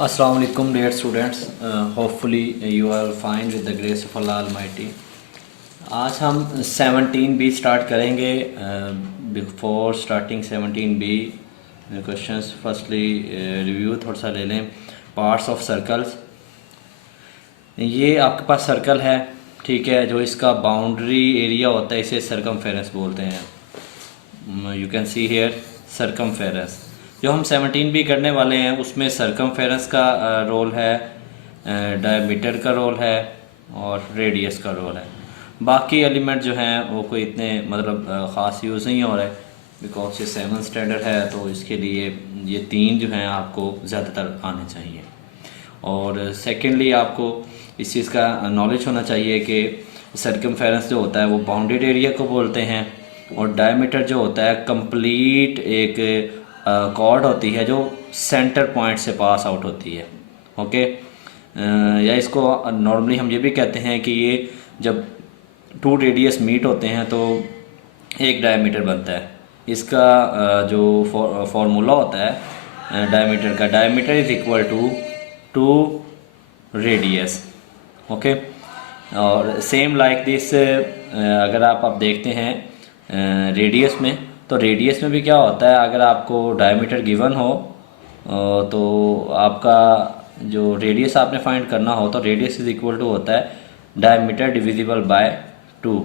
Assalamu alaikum dear students. Hopefully you are fine with the grace of Allah Almighty. आज हम 17B start करेंगे. Before starting 17B questions firstly review थोड़ा सा ले लें. Parts of circles. ये आपके पास सर्कल है, ठीक है. जो इसका बाउंड्री एरिया होता है इसे सर्कमफेरेंस बोलते हैं. You can see here circumference. जो हम 17B करने वाले हैं उसमें सर्कमफेरेंस का रोल है, डायमीटर का रोल है और रेडियस का रोल है. बाकी एलिमेंट जो हैं वो कोई इतने ख़ास यूज़ नहीं हो रहे बिकॉज ये 7th स्टैंडर्ड है, तो इसके लिए ये 3 जो हैं आपको ज़्यादातर आने चाहिए. और सेकेंडली आपको इस चीज़ का नॉलेज होना चाहिए कि सर्कमफेरेंस जो होता है वो बाउंडेड एरिया को बोलते हैं और डायमीटर जो होता है कंप्लीट एक कॉर्ड होती है जो सेंटर पॉइंट से पास आउट होती है. ओके. या इसको नॉर्मली हम ये भी कहते हैं कि ये जब 2 रेडियस मीट होते हैं तो एक डायमीटर बनता है. इसका जो फॉर्मूला होता है डायमीटर का, diameter is equal to 2 radius. Okay. और सेम लाइक दिस अगर आप देखते हैं रेडियस में, तो रेडियस में भी क्या होता है, अगर आपको डायमीटर गिवन हो तो आपका जो रेडियस आपने फाइंड करना हो तो रेडियस इज इक्वल टू होता है डायमीटर डिविजिबल बाय 2.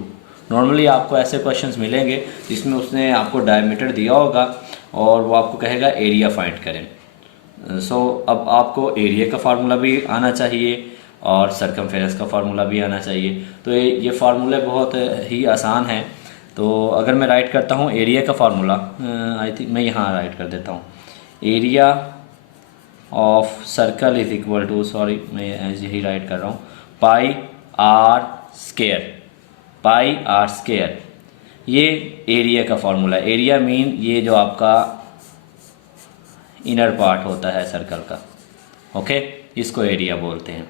नॉर्मली आपको ऐसे क्वेश्चंस मिलेंगे जिसमें उसने आपको डायमीटर दिया होगा और वो आपको कहेगा एरिया फाइंड करें. अब आपको एरिया का फार्मूला भी आना चाहिए और सर्कमफेरेंस का फार्मूला भी आना चाहिए. तो ये फार्मूले बहुत ही आसान हैं. तो अगर मैं राइट करता हूँ एरिया का फार्मूला, आई थिंक मैं यहाँ राइट कर देता हूँ. Area of circle is equal to, sorry मैं यही राइट कर रहा हूँ, pi r square. Pi r square ये एरिया का फार्मूला. एरिया मीन ये जो आपका इनर पार्ट होता है सर्कल का. ओके. इसको एरिया बोलते हैं.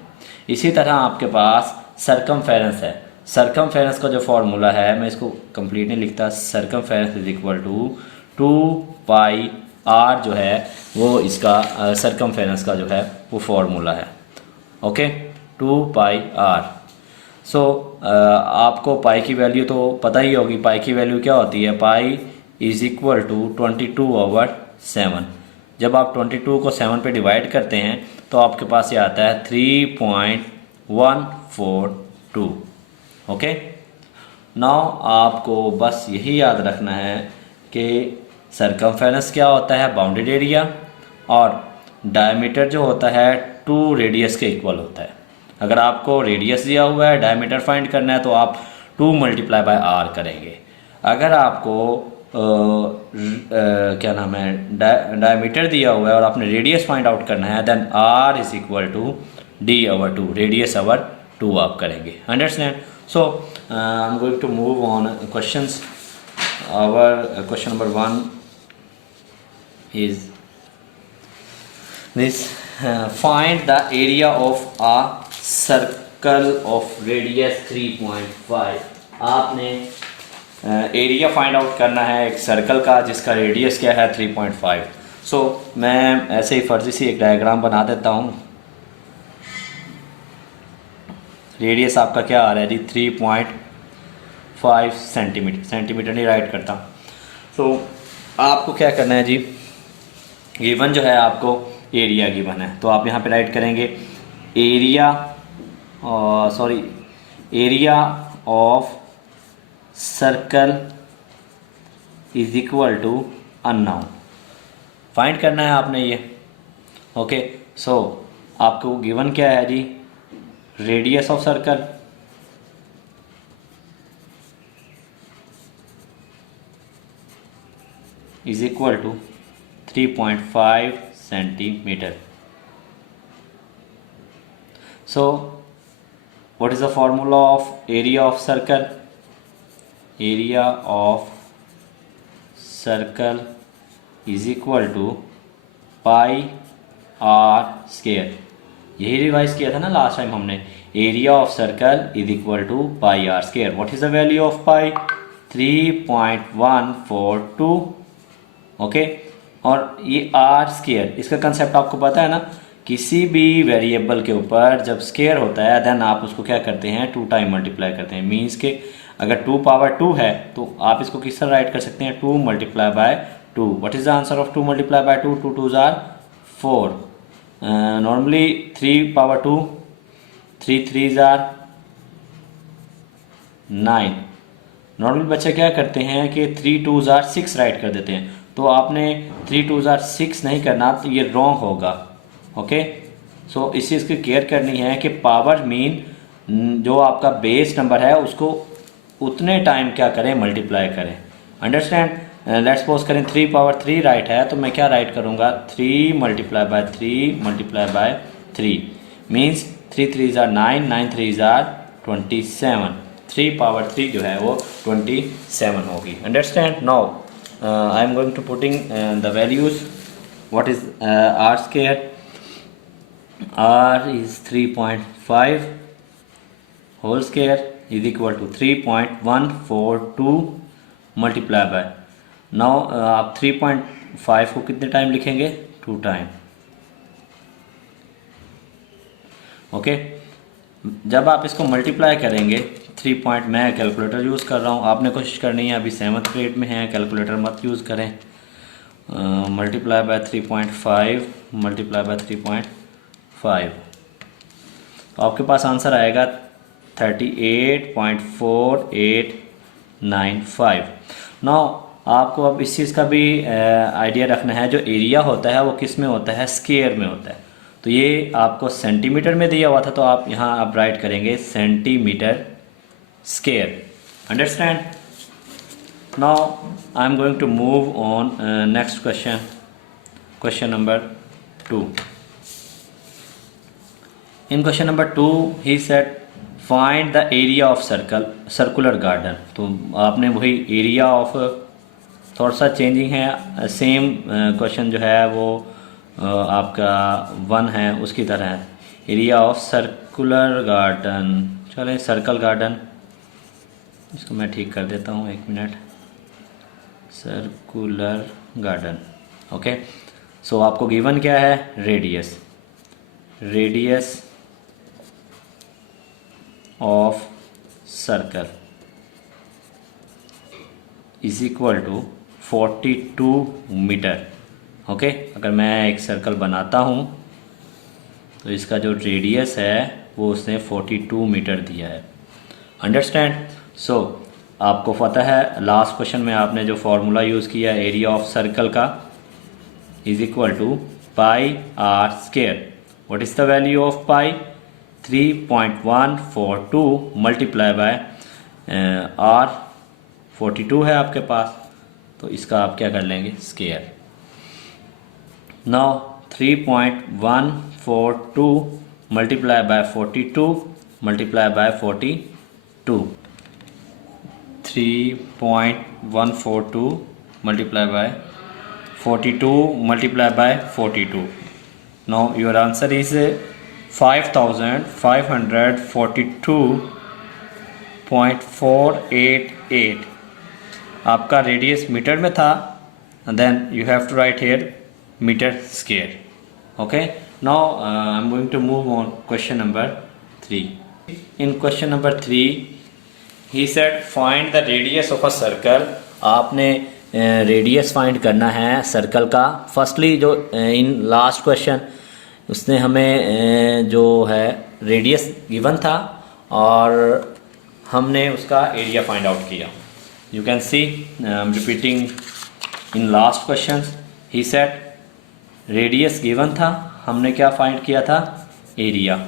इसी तरह आपके पास सर्कमफेरेंस है. सर्कमफेरेंस का जो फार्मूला है, मैं इसको कंप्लीट नहीं लिखता, circumference is equal to 2 pi r जो है वो इसका सर्कमफेरेंस का जो है वो फार्मूला है. ओके. 2 pi r. आपको पाई की वैल्यू तो पता ही होगी. पाई की वैल्यू क्या होती है, पाई इज इक्वल टू 22/7. जब आप 22 को 7 पे डिवाइड करते हैं तो आपके पास ये आता है 3.142. ओके. नाउ आपको बस यही याद रखना है कि सर्कमफेरेंस क्या होता है, बाउंडेड एरिया, और डायमीटर जो होता है 2 रेडियस के इक्वल होता है. अगर आपको रेडियस दिया हुआ है, डायमीटर फाइंड करना है तो आप 2 मल्टीप्लाई बाय आर करेंगे. अगर आपको क्या नाम है डायमीटर दिया हुआ है और आपने रेडियस फाइंड आउट करना है, then r is equal to d/2, radius over 2 आप करेंगे. Understand. So I'm going to move on questions. Our question number 1 is this: find the area of a circle of radius 3.5. आपने area find out करना है एक circle का जिसका radius क्या है 3.5. मैं ऐसे ही फर्जी सी एक डायग्राम बना देता हूँ. रेडियस आपका क्या आ रहा है जी, 3.5 सेंटीमीटर. सेंटीमीटर नहीं राइट करता. आपको क्या करना है जी, गिवन जो है आपको एरिया गिवन है तो आप यहाँ पे राइट करेंगे area of circle is equal to unknown. Find करना है आपने ये. ओके. आपको गिवन क्या है जी, radius of circle is equal to 3.5 centimetre. What is the formula of area of circle? Area of circle is equal to pi r square. यही revise किया था ना लास्ट टाइम हमने. Area of circle is equal to pi r square. What is the value of pi? 3.142. Okay. और ये are square, इसका concept आपको पता है ना किसी भी वेरिएबल के ऊपर जब स्केयर होता है देन आप उसको क्या करते हैं 2 टाइम मल्टीप्लाई करते हैं। मीन्स के अगर 2 पावर 2 है तो आप इसको किस तरह राइट कर सकते हैं 2 multiply by 2। What is the answer of 2 multiply by 2? 2 2 jar 4। Normally 3 power 2, 3 3 जार 9। नॉर्मल बच्चे क्या करते हैं कि 3 2 जार 6 राइट कर देते हैं। तो आपने 3 2 जार 6 नहीं करना, तो ये रॉन्ग होगा। ओके, सो इस चीज़ की केयर करनी है कि पावर मीन जो आपका बेस नंबर है उसको उतने टाइम क्या करें मल्टीप्लाई करें। अंडरस्टैंड? लेट्स सपोज करें 3 पावर 3 राइट है, तो मैं क्या राइट करूँगा 3 multiply by 3 multiply by 3 means 3 3 जार 9, 9 3 जार 27। 3 पावर 3 जो है वो 27 होगी। Understand? Now I am going to putting the values. What is r square? R is 3.5 whole square is equal to 3.142 multiply by। now आप 3.5 को कितने टाइम लिखेंगे 2 टाइम। ओके, जब आप इसको मल्टीप्लाई करेंगे 3 पॉइंट, मैं कैलकुलेटर यूज़ कर रहा हूँ, आपने कोशिश करनी है अभी 7th ग्रेड में है कैलकुलेटर मत यूज़ करें। मल्टीप्लाई बाय 3.5 मल्टीप्लाई बाय 3.5 तो आपके पास आंसर आएगा 38.4895। नाउ आपको अब इस चीज़ का भी आइडिया रखना है, जो एरिया होता है वो किस में होता है स्क्वायर में होता है। तो ये आपको सेंटीमीटर में दिया हुआ था, तो आप यहाँ आप राइट करेंगे centimetre square. Understand? Now I am going to move on next question, question number 2। In question number 2 he said find the area of circular garden। तो आपने वही एरिया ऑफ, थोड़ा सा चेंजिंग है, सेम क्वेश्चन जो है वो आपका 1 है उसकी तरह है। एरिया ऑफ सर्कुलर गार्डन, चलें सर्कल गार्डन, इसको मैं ठीक कर देता हूँ 1 minute. Circular garden. Okay, so आपको गिवन क्या है radius, radius of circle is equal to 42 metre. Okay, अगर मैं एक सर्कल बनाता हूँ तो इसका जो रेडियस है वो उसने 42 मीटर दिया है। अंडरस्टैंड? सो आपको पता है लास्ट क्वेश्चन में आपने जो फॉर्मूला यूज़ किया एरिया ऑफ सर्कल का is equal to pi r square. What is the value of pi? 3.142 multiply by r 42 है आपके पास, तो इसका आप क्या कर लेंगे square. Now 3.142 multiply by 42 multiply by 42, 3.142 multiply by 42 multiply by 42। Now your answer is 5542.488। आपका रेडियस मीटर में था, then you have to write here metre square. Okay, now I am going to move on question number 3। In question number 3 he said find the radius of a circle. आपने radius find करना है circle का। Firstly जो in last question उसने हमें जो है radius given था और हमने उसका एरिया फाइंड आउट किया। You can C repeating in last question he said radius given था, हमने क्या फाइंड किया था area.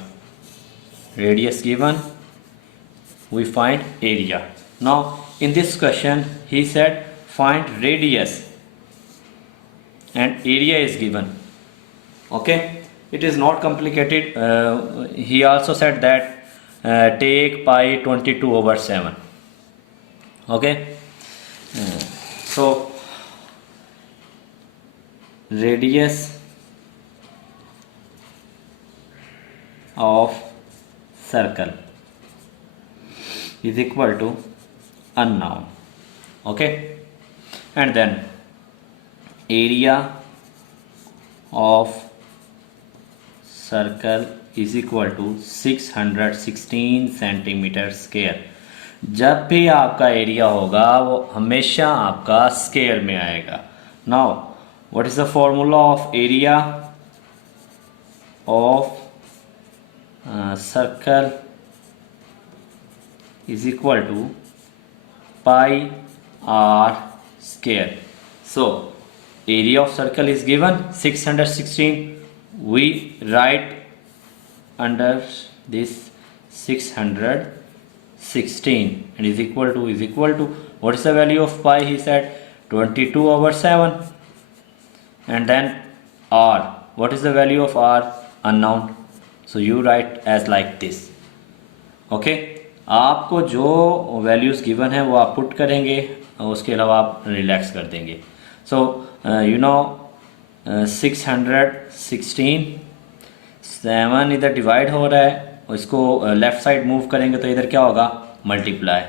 Radius given we find area। now in this question he said find radius and area is given। okay, it is not complicated। he also said that take pi 22/7। okay, so radius of circle is equal to unknown। okay, and then area of circle is equal to 616 centimetre square. जब भी आपका area होगा वो हमेशा आपका square में आएगा। Now what is the formula of area of circle is equal to pi r square. So area of circle is given 616. We write under this 616 and is equal to what is the value of pi? He said 22/7. And then r, what is the value of r? Unknown. So you write as like this. Okay, आपको जो values given है वो आप put करेंगे, उसके अलावा आप relax कर देंगे। सो यू नो 616 7 इधर डिवाइड हो रहा है, इसको लेफ़्ट साइड मूव करेंगे तो इधर क्या होगा? मल्टीप्लाई।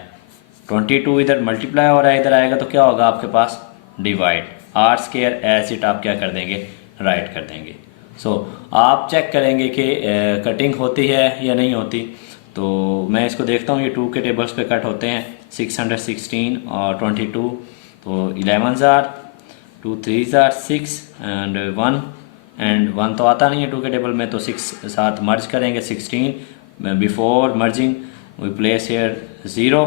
22 इधर मल्टीप्लाई हो रहा है, इधर आएगा तो क्या होगा आपके पास? Divide. R square as it आप क्या कर देंगे? राइट कर देंगे। सो आप चेक करेंगे कि कटिंग होती है या नहीं होती। तो मैं इसको देखता हूँ, ये 2 के टेबल्स पे कट होते हैं, 616 और 22। तो 11s are 2 3s are 6 and 1 तो आता नहीं है 2 के टेबल में, तो 6 साथ मर्ज करेंगे 16। Before merging we place here 0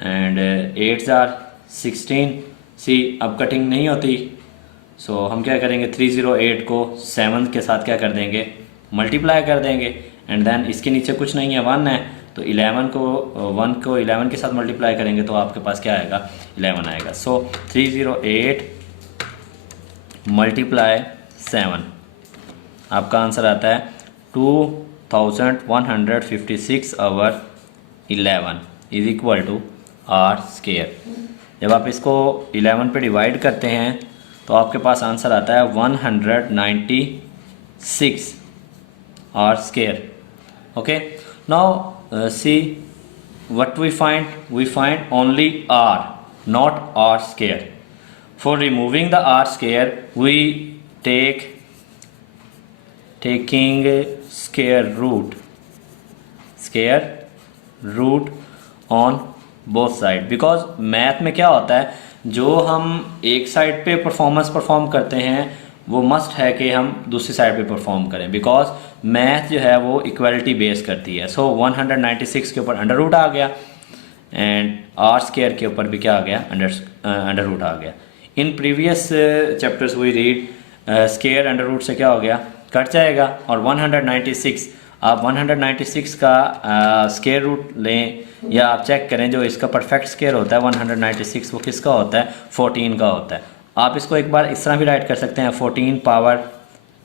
and 8s are 16। See अब कटिंग नहीं होती, सो हम क्या करेंगे? 308 को 7 के साथ क्या कर देंगे? मल्टीप्लाई कर देंगे। एंड देन इसके नीचे कुछ नहीं है, 1 है, तो 1 को 11 के साथ मल्टीप्लाई करेंगे तो आपके पास क्या आएगा? 11 आएगा। सो 308 मल्टीप्लाई 7, आपका आंसर आता है 2156/11 is equal to r square. जब आप इसको 11 पे डिवाइड करते हैं तो आपके पास आंसर आता है 196 r square. Okay, now see what we find only r, not r square. For removing the r square we taking square root on both side, because math में क्या होता है, जो हम एक साइड पे परफॉर्म करते हैं वो मस्ट है कि हम दूसरी साइड पे परफॉर्म करें, बिकॉज मैथ जो है वो इक्वलिटी बेस करती है। सो 196 के ऊपर अंडर रूट आ गया एंड आर स्क्वायर के ऊपर भी क्या आ गया? अंडर रूट आ गया। In previous chapters we read square under root से क्या हो गया? कट जाएगा। और 196 आप 196 का स्क्वायर रूट लें या आप चेक करें, जो इसका परफेक्ट स्क्वायर होता है 196 वो किसका होता है? 14 का होता है। आप इसको एक बार इस तरह भी राइट कर सकते हैं 14 पावर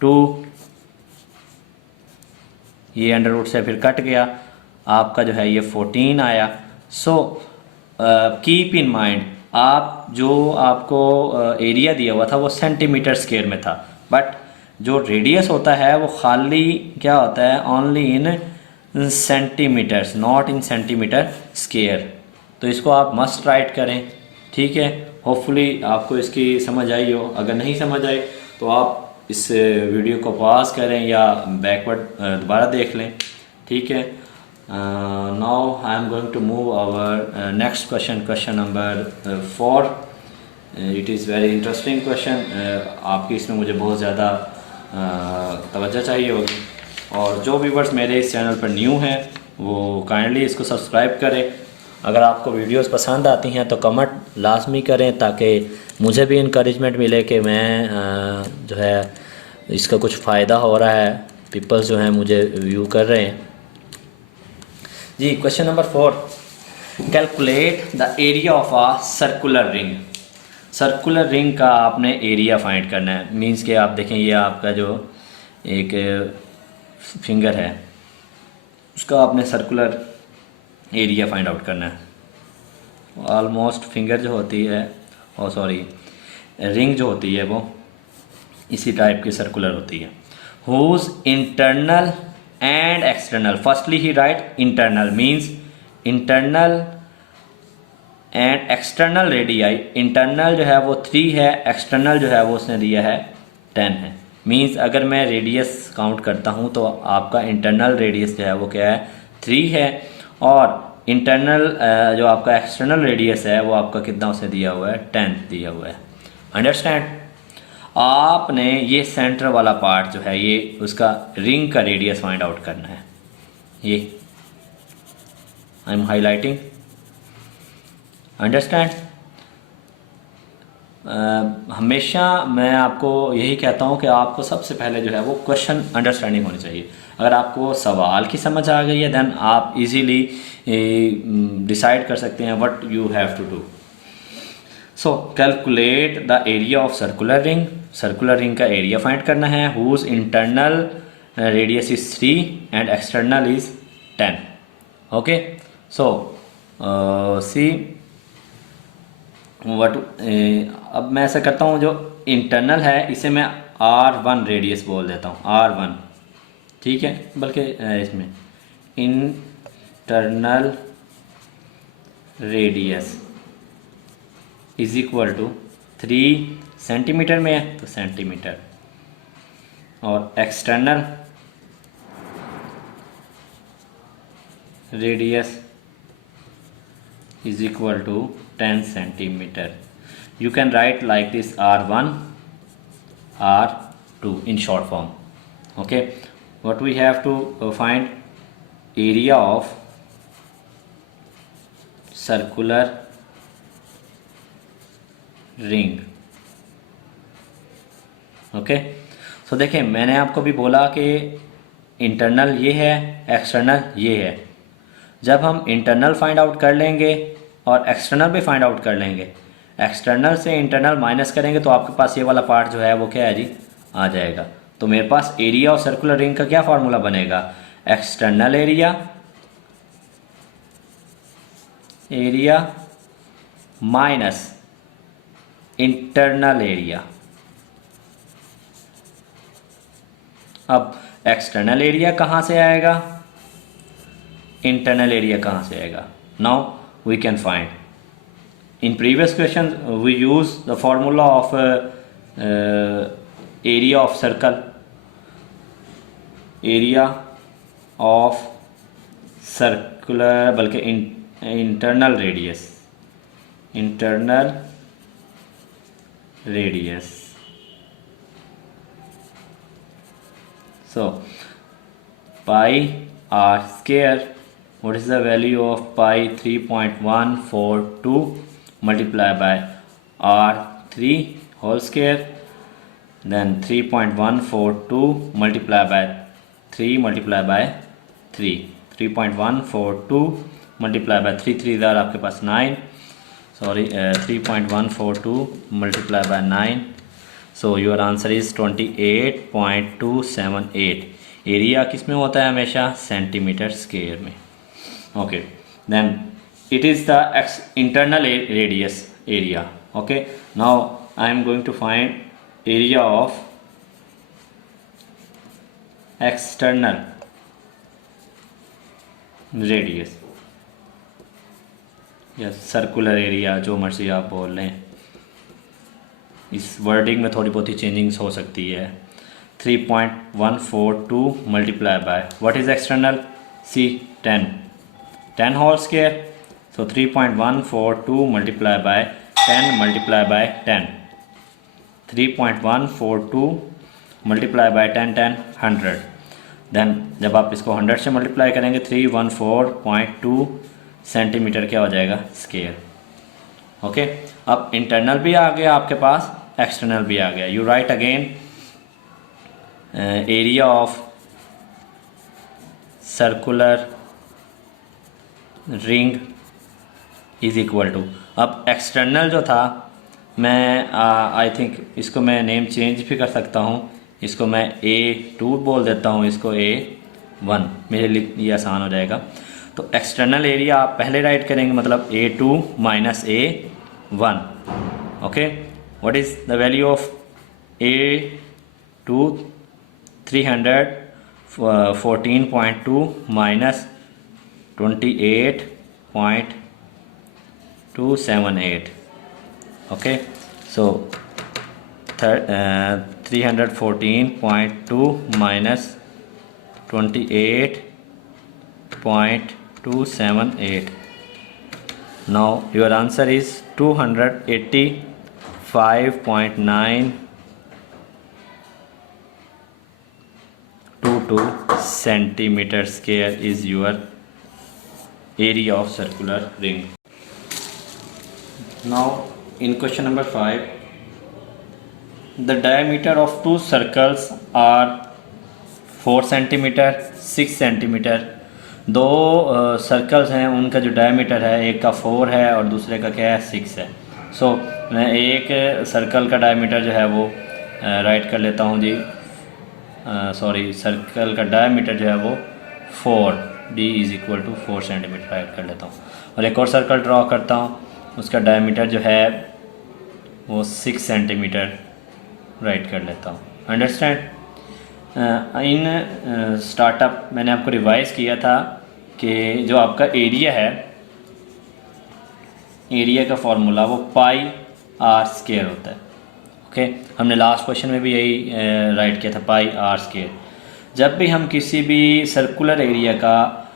2, ये अंडर रूट से फिर कट गया, आपका जो है ये 14 आया। सो कीप इन माइंड, आप जो आपको एरिया दिया हुआ था वो सेंटीमीटर स्क्वायर में था, बट जो रेडियस होता है वो खाली क्या होता है? Only in centimetres, not in centimetre square. तो इसको आप मस्ट राइट करें, ठीक है। होपफुली आपको इसकी समझ आई हो। अगर नहीं समझ आए तो आप इस वीडियो को पॉज करें या बैकवर्ड दोबारा देख लें, ठीक है। Now I am going to move our next question number 4। It is very interesting question. आपकी इसमें मुझे बहुत ज़्यादा तवज्जो चाहिए होगी, और जो व्यूअर्स मेरे इस चैनल पर न्यू हैं वो काइंडली इसको सब्सक्राइब करें। अगर आपको वीडियोस पसंद आती हैं तो कमेंट लाजमी करें, ताकि मुझे भी इनकरेजमेंट मिले कि मैं जो है इसका कुछ फ़ायदा हो रहा है, पीपल्स जो हैं मुझे व्यू कर रहे हैं। जी, question number 4, calculate the area of a circular ring. Circular ring का आपने एरिया फाइंड करना है। मींस कि आप देखें ये आपका जो एक फिंगर है उसका आपने सर्कुलर एरिया फाइंड आउट करना है। ऑलमोस्ट फिंगर जो होती है, रिंग जो होती है वो इसी टाइप की सर्कुलर होती है। Whose internal and external, firstly he write internal means internal and external radii. Internal जो है वो 3 है, एक्सटर्नल जो है वो उसने दिया है 10 है। मींस अगर मैं रेडियस काउंट करता हूँ तो आपका इंटरनल रेडियस जो है वो क्या है 3 है, और इंटरनल जो आपका एक्सटर्नल रेडियस है वो आपका कितना उसे दिया हुआ है 10 दिया हुआ है। अंडरस्टैंड। आपने ये सेंटर वाला पार्ट जो है ये उसका रिंग का रेडियस फाइंड आउट करना है। ये आई एम हाईलाइटिंग। अंडरस्टैंड। हमेशा मैं आपको यही कहता हूँ कि आपको सबसे पहले जो है वो क्वेश्चन अंडरस्टैंडिंग होनी चाहिए। अगर आपको सवाल की समझ आ गई है देन आप इजीली डिसाइड कर सकते हैं what you have to do. So calculate the area of circular ring. Circular ring का एरिया फाइंड करना है। Whose internal radius is 3 and external is 10। Okay, so see what अब मैं ऐसा करता हूँ, जो इंटरनल है इसे मैं R1 रेडियस बोल देता हूँ, R1, ठीक है। बल्कि इसमें internal radius is equal to 3 centimetre में है तो सेंटीमीटर, और external radius is equal to 10 centimeter. You can write like this R1, R2 in short form. Okay, what we have to find area of circular ring. Okay, so देखिए मैंने आपको भी बोला कि इंटरनल ये है, एक्सटर्नल ये है। जब हम इंटरनल फाइंड आउट कर लेंगे और एक्सटर्नल भी फाइंड आउट कर लेंगे, एक्सटर्नल से इंटरनल माइनस करेंगे तो आपके पास ये वाला पार्ट जो है वो क्या है जी, आ जाएगा। तो मेरे पास एरिया ऑफ सर्कुलर रिंग का क्या फार्मूला बनेगा, external area minus internal area. अब एक्सटर्नल एरिया कहाँ से आएगा, इंटरनल एरिया कहाँ से आएगा। Now we can find in previous question we use the formula of area of circle, area of circular बल्कि internal radius. So pi r square, what is the value of pi? 3.142 multiplied by r3 whole square, then 3.142 multiplied by 3 multiplied by 3, 3.142 multiplied by 3, 3 इधर आपके पास 9, sorry 3.142 multiplied by 9, so your answer is 28.278। Area किस में होता है हमेशा, centimetre square में। Okay, then it is the internal radius area. Okay, now I am going to find area of external radius या सर्कुलर एरिया, जो मर्जी आप बोल लें, इस वर्डिंग में थोड़ी बहुत ही चेंजिंग्स हो सकती है। 3.142 multiply by what is external, see 10 whole square, so 3.142 multiply by 10 multiply by 10, 3.142 multiply by 10 10 100। Then जब आप इसको 100 से मल्टीप्लाई करेंगे 314.2 सेंटीमीटर क्या हो जाएगा, स्क्वायर। ओके, अब इंटरनल भी आ गया आपके पास, एक्सटर्नल भी आ गया। You write again area of circular ring is equal to, अब एक्सटर्नल जो था मैं आई थिंक इसको मैं नेम चेंज भी कर सकता हूँ, इसको मैं A2 बोल देता हूँ, इसको A1, मेरे लिए ये आसान हो जाएगा। तो एक्सटर्नल एरिया आप पहले राइट करेंगे, मतलब A2 minus A1। Okay, what is the value of A2, 314.2 minus 28.278। Okay, so 314.2 minus 28.278. Now your answer is 285.922 centimeter square is your area of circular ring. Now in question number 5, the diameter of two circles are 4 centimeter 6 centimeter. दो circles हैं, उनका जो diameter है एक का 4 है और दूसरे का क्या है 6 है. सो मैं एक सर्कल का डायमीटर जो है वो राइट कर लेता हूँ जी. सॉरी, सर्कल का डायमीटर जो है वो 4 d is equal to 4 centimetre write कर लेता हूँ. और एक और सर्कल ड्रॉ करता हूँ, उसका डायमीटर जो है वो 6 सेंटीमीटर राइट कर लेता हूँ. अंडरस्टैंड. इन स्टार्टअप मैंने आपको रिवाइज़ किया था कि जो आपका एरिया है, एरिया का फॉर्मूला वो पाई आर स्क्वायर होता है. ओके, हमने लास्ट क्वेश्चन में भी यही राइट किया था, पाई आर स्क्वायर. जब भी हम किसी भी सर्कुलर एरिया का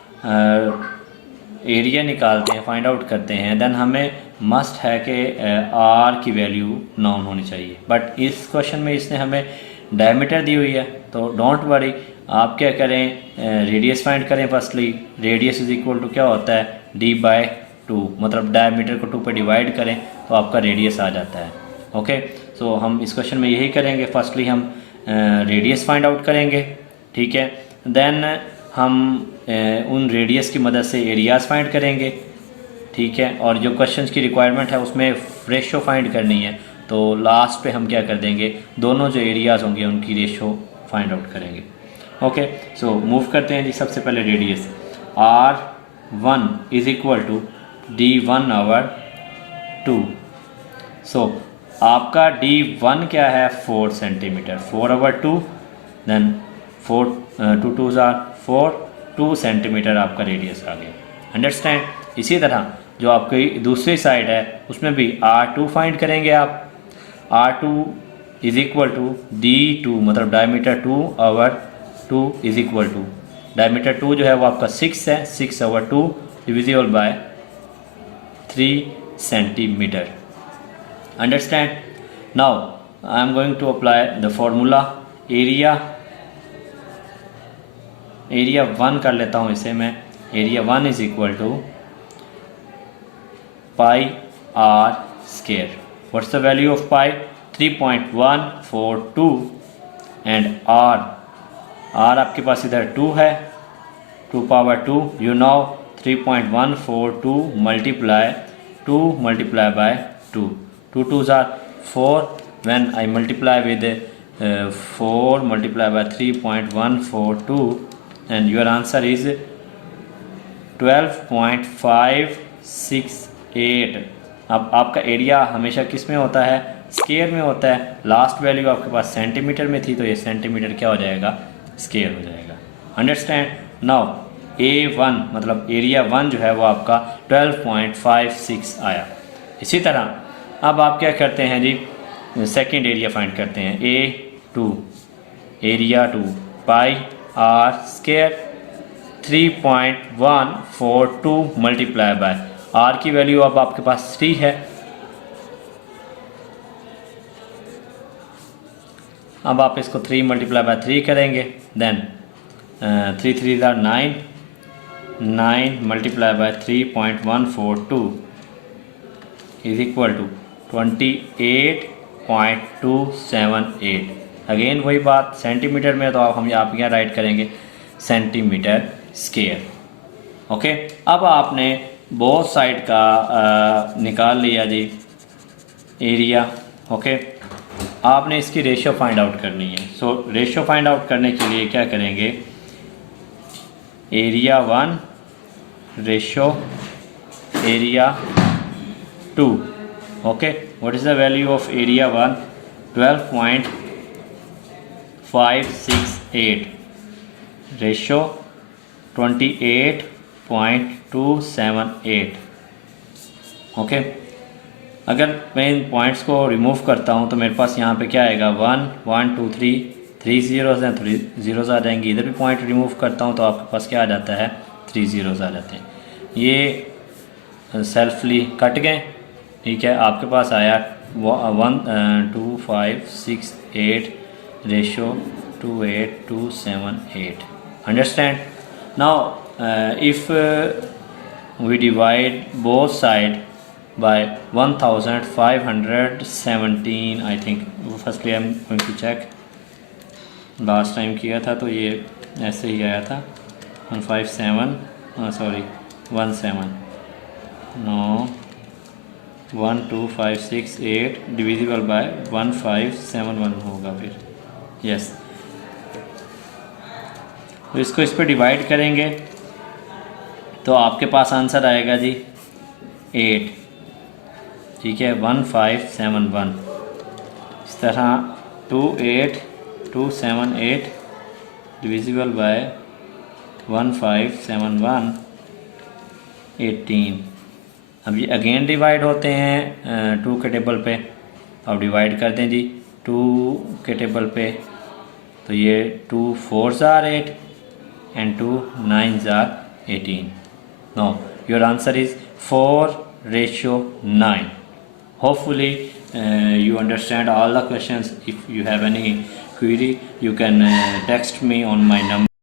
एरिया निकालते हैं, फाइंड आउट करते हैं, देन हमें मस्ट है कि आर की वैल्यू नॉन होनी चाहिए. बट इस क्वेश्चन में इसने हमें डायमीटर दी हुई है, तो डोंट वरी, आप क्या करें, रेडियस फाइंड करें. Firstly radius is equal to क्या होता है, d/2, मतलब डायमीटर को 2 पे डिवाइड करें तो आपका रेडियस आ जाता है. ओके, सो हम इस क्वेश्चन में यही करेंगे. फर्स्टली हम रेडियस फाइंड आउट करेंगे, ठीक है. देन हम उन रेडियस की मदद से एरियाज़ फाइंड करेंगे, ठीक है. और जो क्वेश्चंस की रिक्वायरमेंट है उसमें रेशो फाइंड करनी है, तो लास्ट पे हम क्या कर देंगे, दोनों जो एरियाज़ होंगे उनकी रेशो फाइंड आउट करेंगे. ओके, सो मूव करते हैं जी. सबसे पहले radius r1 is equal to d1/2. So आपका d1 क्या है, 4 centimetre. 4/2, then 4 2 2s are 4, 2 centimetre आपका रेडियस आ गया. अंडरस्टैंड. इसी तरह जो आपकी दूसरी साइड है उसमें भी r2 फाइंड करेंगे आप. r2 is equal to d2, मतलब diameter 2/2 is equal to diameter 2 जो है वो आपका 6 है. 6/2 divisible by 3 centimetre. Understand. Now I am going to apply the formula. Area 1 कर लेता हूँ इसे मैं. Area 1 is equal to pi r square. What's the value of pi, 3.142. And r आपके पास इधर 2 है, 2/2. You know 3.142 multiply 2 multiply by 2. 2 2s are 4. When I multiply with 4 multiply by 3.142, and your answer is 12.568. अब आपका area हमेशा किस में होता है, स्क्वायर में होता है. लास्ट वैल्यू आपके पास सेंटीमीटर में थी, तो ये सेंटीमीटर क्या हो जाएगा, स्क्वायर हो जाएगा. अंडरस्टैंड. नाउ A1 मतलब एरिया 1 जो है वो आपका 12.56 आया. इसी तरह अब आप क्या करते हैं जी, सेकंड एरिया फाइंड करते हैं. A2 area 2 pi r square 3.142 multiply by r की वैल्यू अब आपके पास 3 है. अब आप इसको 3 मल्टीप्लाई बाय 3 करेंगे, then 3 3 are 9. 9 multiply by 3.142 is equal to 28.278. Again वही बात, सेंटीमीटर में तो आप यहाँ राइट करेंगे सेंटीमीटर स्क्वायर. ओके, अब आपने बोथ साइड का निकाल लिया जी एरिया. ओके, आपने इसकी रेशियो फाइंड आउट करनी है. सो रेशियो फाइंड आउट करने के लिए क्या करेंगे, area 1 ratio area 2. Okay, what is the value of area 1, 12.568 ratio 28.278. Okay, अगर मैं इन पॉइंट्स को रिमूव करता हूँ तो मेरे पास यहाँ पे क्या आएगा 1 1 2 3 3 ज़ीरोज़ हैं, 3 ज़ीरोज़ आ जाएंगे। इधर भी पॉइंट रिमूव करता हूँ तो आपके पास क्या आ जाता है 3 ज़ीरोज़ आ जाते हैं। ये सेल्फली कट गए, ठीक है। आपके पास आया 1 2 5 6 8 ratio 2 8 2 7 8। Understand now if we divide both side by 1517, I think firstly I'm going to check, last time किया था तो ये ऐसे ही आया था 157 सॉरी 17 नो 1 2 5 6 8 डिविजिबल बाय 1571 होगा फिर। यस, तो इसको इस पर डिवाइड करेंगे तो आपके पास आंसर आएगा जी 8, ठीक है 1571। इस तरह 2 8 2 7 8 डिविजिबल बाय 1571 18। अब ये अगेन डिवाइड होते हैं 2 के टेबल पे। अब डिवाइड कर दें जी 2 के टेबल पे, तो ये 2 4s are 8 and 2 9s are 18। No, your answer is 4:9। Hopefully you understand all the questions. If you have any query, you can text me on my number.